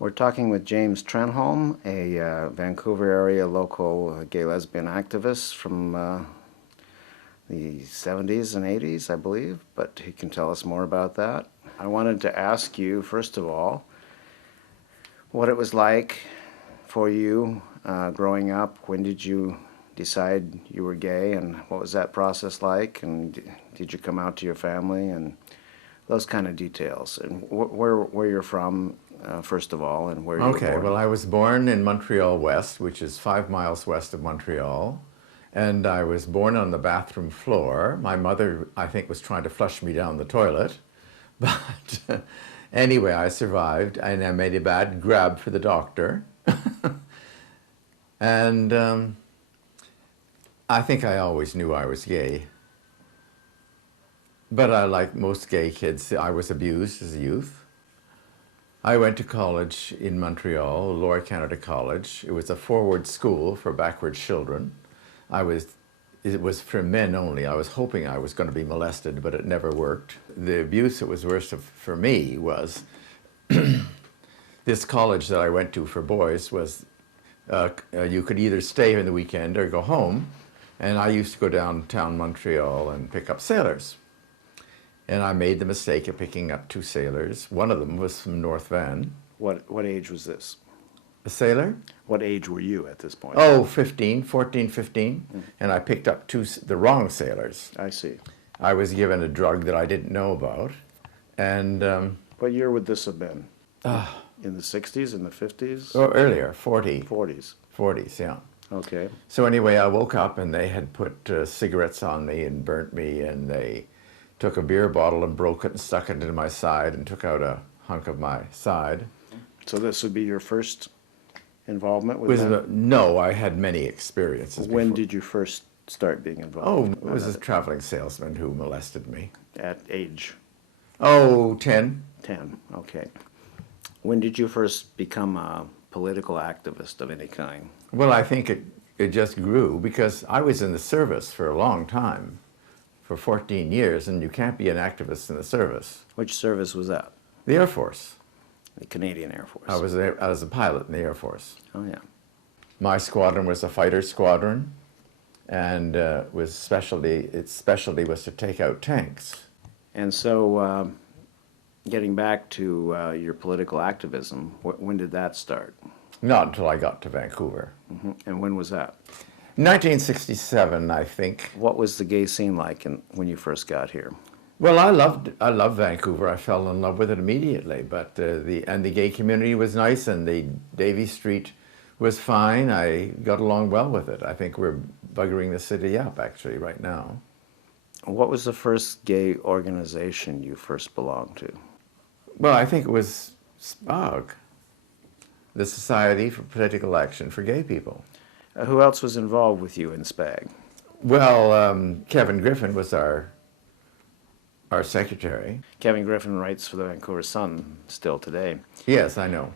We're talking with James Trenholme, a Vancouver area local gay lesbian activist from the 70s and 80s, I believe, but he can tell us more about that. I wanted to ask you, first of all, what it was like for you growing up. When did you decide you were gay, and what was that process like, and did you come out to your family, and those kind of details, and where you're from, first of all, and where you were born. Okay, well, I was born in Montreal West, which is 5 miles west of Montreal, and I was born on the bathroom floor. My mother, I think, was trying to flush me down the toilet, but anyway, I survived, and I made a bad grab for the doctor. And I think I always knew I was gay. But like most gay kids, I was abused as a youth. I went to college in Montreal, Lower Canada College. It was a forward school for backward children. It was for men only. I was hoping I was going to be molested, but it never worked. The abuse that was worst for me was this college that I went to for boys was, you could either stay in the weekend or go home. And I used to go downtown Montreal and pick up sailors. And I made the mistake of picking up 2 sailors. One of them was from North Van. What age was this? A sailor? What age were you at this point? Oh, 15, 14, 15. And I picked up the wrong sailors. I see. I was given a drug that I didn't know about. And What year would this have been? In the 60s, in the 50s? oh, earlier, 40. 40s. 40s, yeah. Okay. So anyway, I woke up and they had put cigarettes on me and burnt me, and they took a beer bottle and broke it and stuck it into my side and took out a hunk of my side. So this would be your first involvement with that? No, I had many experiences When before. did you first start being involved? Oh, it was a traveling salesman who molested me. At age Oh, 10. 10, okay. When did you first become a political activist of any kind? Well, I think it just grew because I was in the service for a long time, for 14 years, and you can't be an activist in the service. Which service was that? The Air Force. The Canadian Air Force. I was a pilot in the Air Force. Oh, yeah. My squadron was a fighter squadron, and its specialty was to take out tanks. And so, getting back to your political activism, when did that start? Not until I got to Vancouver. And when was that? 1967, I think. What was the gay scene like when you first got here? Well, I loved Vancouver. I fell in love with it immediately. But the gay community was nice, and the Davie Street was fine. I got along well with it. I think we're buggering the city up actually right now. What was the first gay organization you first belonged to? Well, I think it was S.P.A.G, the Society for Political Action for Gay People. Who else was involved with you in S.P.A.G? Well, Kevin Griffin was our secretary. Kevin Griffin writes for the Vancouver Sun still today. Yes, I know.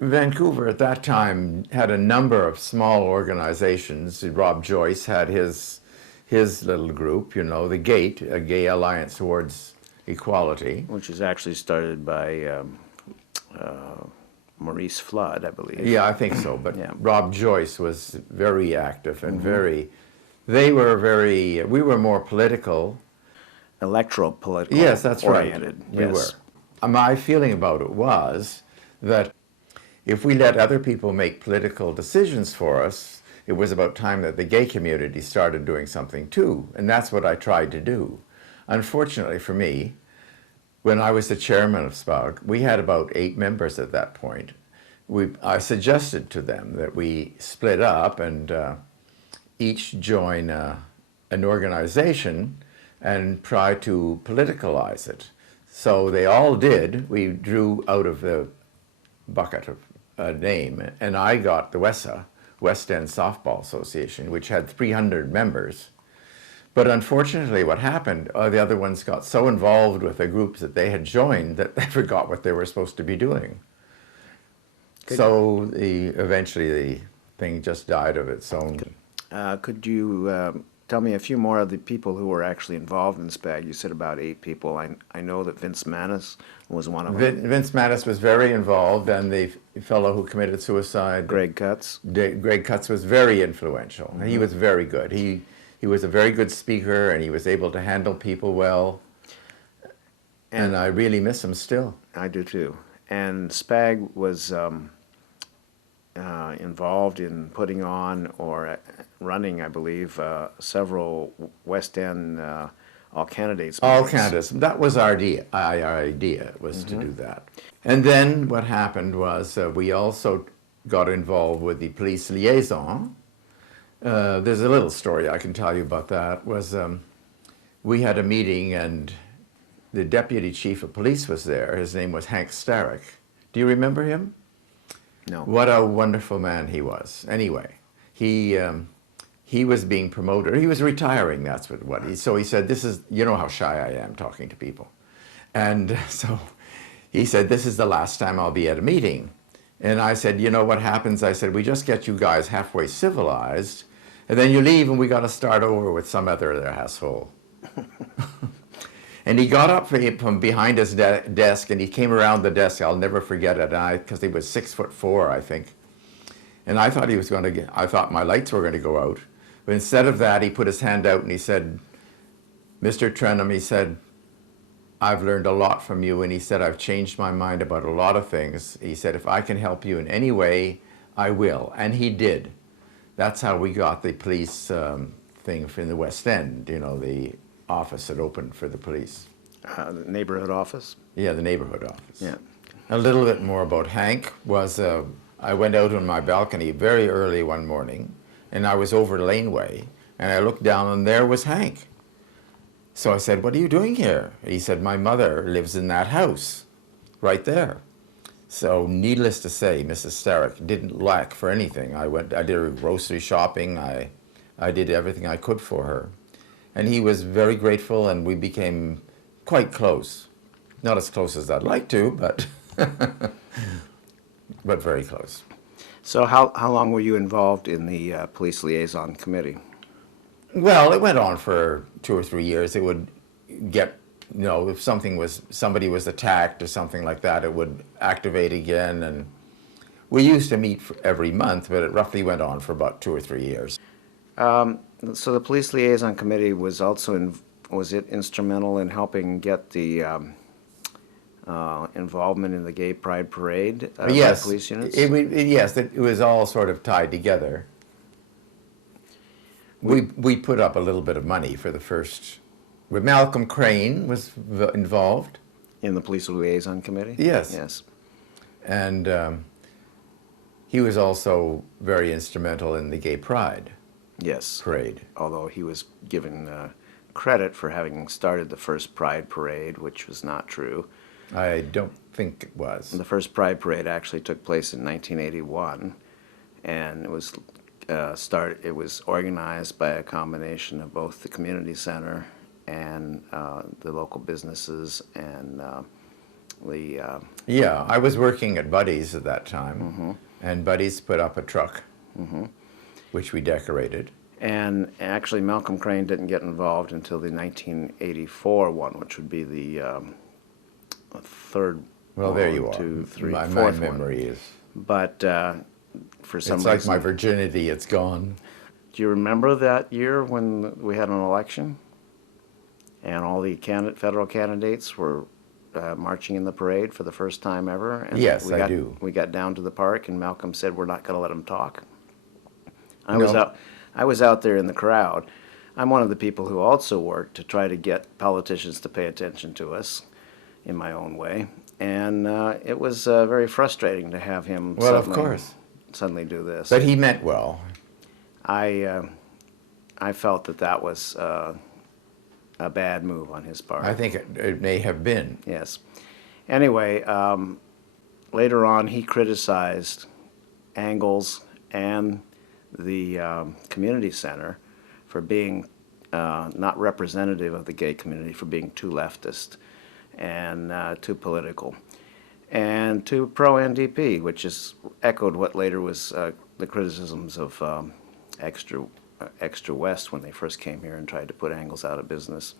Vancouver at that time had a number of small organizations. Rob Joyce had his little group, you know, the GATE, a Gay Alliance Towards Equality. Which was actually started by Maurice Flood, I believe. Yeah, I think so. But Yeah. Rob Joyce was very active and we were more political. Electro-political. Yes, that's oriented. right. We Yes. were. My feeling about it was that if we let other people make political decisions for us, it was about time that the gay community started doing something too. And that's what I tried to do. Unfortunately for me, when I was the chairman of S.P.A.G, we had about 8 members at that point. I suggested to them that we split up and each join an organization and try to politicalize it. So they all did. We drew out of the bucket of a name, and I got the WESA, West End Softball Association, which had 300 members. But unfortunately, what happened, the other ones got so involved with the groups that they had joined that they forgot what they were supposed to be doing. So eventually the thing just died of its own. Could you tell me a few more of the people who were actually involved in S.P.A.G. You said about 8 people. I know that Vince Manis was one of them. Vince Mattis was very involved, and the fellow who committed suicide, Greg Cutts. Greg Cutts, was very influential. Mm-hmm. He was very good. He was a very good speaker, and he was able to handle people well. And I really miss him still. I do too. And S.P.A.G. was involved in putting on or running, I believe, several West End all candidates. All meetings. candidates. That was our idea. Our idea was to do that. And then what happened was we also got involved with the police liaison. There's a little story I can tell you about that. Was we had a meeting and the deputy chief of police was there. His name was Hank Starrick. Do you remember him? No. What a wonderful man he was. Anyway, he was being promoted. He was retiring, that's what he... So he said, this is... You know how shy I am talking to people. And so he said, this is the last time I'll be at a meeting. And I said, you know what happens? I said, we just get you guys halfway civilized, and then you leave and we got to start over with some other asshole. And he got up from behind his desk, and he came around the desk. I'll never forget it, because he was 6'4", I think. And I thought he was going to I thought my lights were going to go out. But instead of that, he put his hand out and he said, Mr. Trenholme, he said, I've learned a lot from you. And he said, I've changed my mind about a lot of things. He said, if I can help you in any way, I will. And he did. That's how we got the police thing in the West End, you know, the office that opened for the police. The neighborhood office? Yeah, the neighborhood office. Yeah. A little bit more about Hank was, I went out on my balcony very early one morning, and I was over the laneway, and I looked down, and there was Hank. So I said, what are you doing here? He said, my mother lives in that house, right there. So needless to say, Mrs. Starrick didn't lack for anything. I did her grocery shopping, I did everything I could for her. And he was very grateful, and we became quite close. Not as close as I'd like to, but but very close. So how long were you involved in the police liaison committee? Well, it went on for 2 or 3 years. It would get, you know, if somebody was attacked or something like that, it would activate again. And we used to meet every month, but it roughly went on for about 2 or 3 years. So the police liaison committee was also was it instrumental in helping get the involvement in the Gay Pride Parade? Yes, by police units? Yes, it was all sort of tied together. We put up a little bit of money for the first. Malcolm Crane was involved. In the police liaison committee? Yes. Yes. And he was also very instrumental in the Gay Pride Yes. Parade. Although he was given credit for having started the first Pride Parade, which was not true. I don't think it was. The first Pride Parade actually took place in 1981, and it was It was organized by a combination of both the community center and the local businesses and the. Yeah, I was working at Buddy's at that time, and Buddy's put up a truck, which we decorated. And actually, Malcolm Crane didn't get involved until the 1984 one, which would be the third. Well, there you are. 2, 3, my fourth memory one. is. But for some It's reason, like my virginity, it's gone. do you remember that year when we had an election, and all the federal candidates were marching in the parade for the first time ever? And Yes, I do. We got down to the park, and Malcolm said, "We're not going to let them talk." I No. was out there in the crowd. I'm one of the people who also worked to try to get politicians to pay attention to us in my own way. And it was very frustrating to have him Well, of course. suddenly do this. But he meant well. I felt that was a bad move on his part. I think it may have been. Yes. Anyway, later on he criticized Angles and the community center for being not representative of the gay community, for being too leftist and too political, and too pro-NDP, which is echoed what later was the criticisms of extra extra west when they first came here and tried to put Angles out of business.